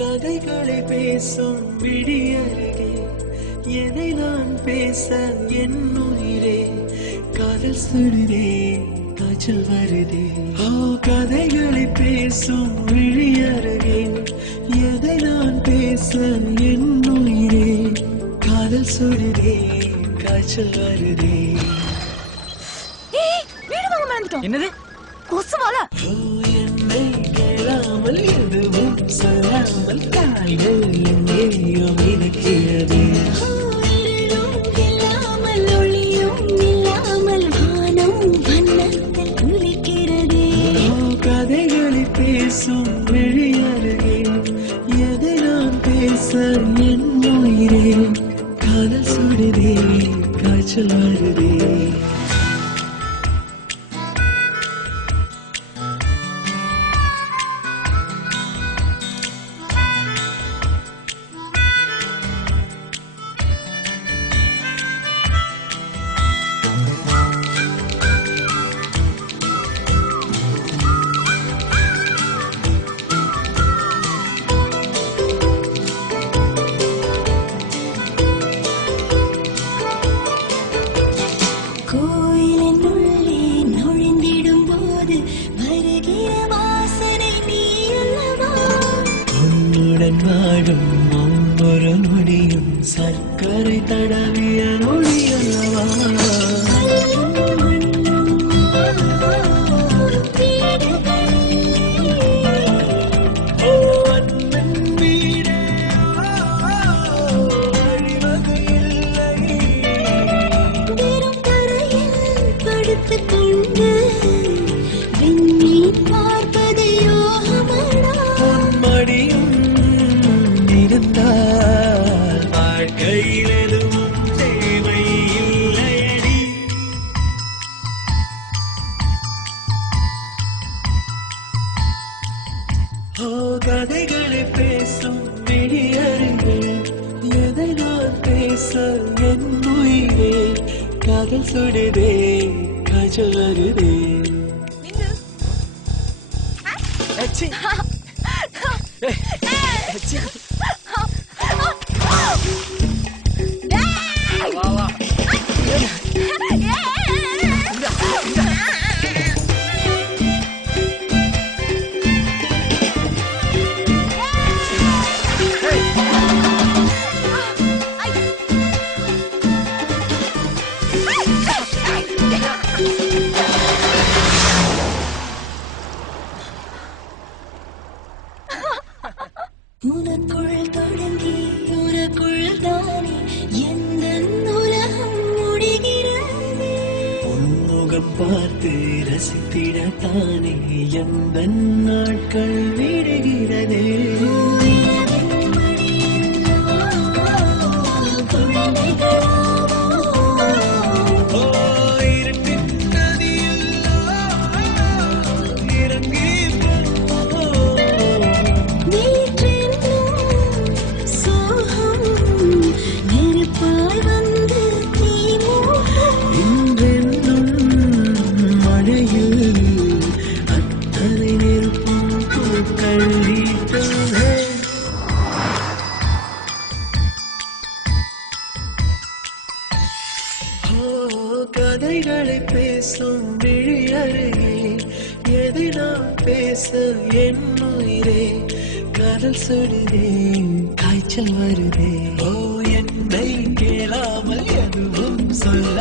கதைகளை பேசும் விடியருகே எதை நான் பேச என் உயிரே காதல் சுடுதே காய்ச்சல் வருதே. கதைகளை பேசும் விழியருகே எதை நான் பேச என் உயிரே காதல் சுடுதே காய்ச்சல் வருதே. என்னது கொசுவால என்னை கேளாமல் எதுவும் சொல்லாமல் கால்கள் எங்கேயோ இருக்கிறது. இல்லாமல் ஒளியும் இல்லாமல் வானம் வண்ணத்தில் ஒலிக்கிறது. கதைகளை பேசும் விழியருகே எதை நான் பேச என் உயிரே காதல் சுடுதே காய்ச்சல் வருதே. கோயிலின் உள்ளே நுழைந்திடும் போது வருகிற வாசனை நீ அல்லவா? உன்னுடன் வாடும் ஒவ்வொரு நொடியும் சர்க்கரை தடவிய நொடி அல்லவா? வாழ்க்கையில் எதுவும் தேவை இல்லையடி. கதைகளை பேசும் விடியருகே எதை நான் பேச என் உயிரே காதல் சுடுதே காய்ச்சல் வருதே. உனக்குள் தொடங்கி உனக்குள் தானே எந்த உலகம் முடிகிறது. உன்முகம் பார்த்து ரசித்திடத்தானே எந்த நாட்கள் விடுகிறதே. கதைகளை பேசும் விழியருகே எதை நான் பேச என் உயிரே காதல் சுடுதே காய்ச்சல் வருதே. என்னை கேளாமல் எதுவும் சொல்ல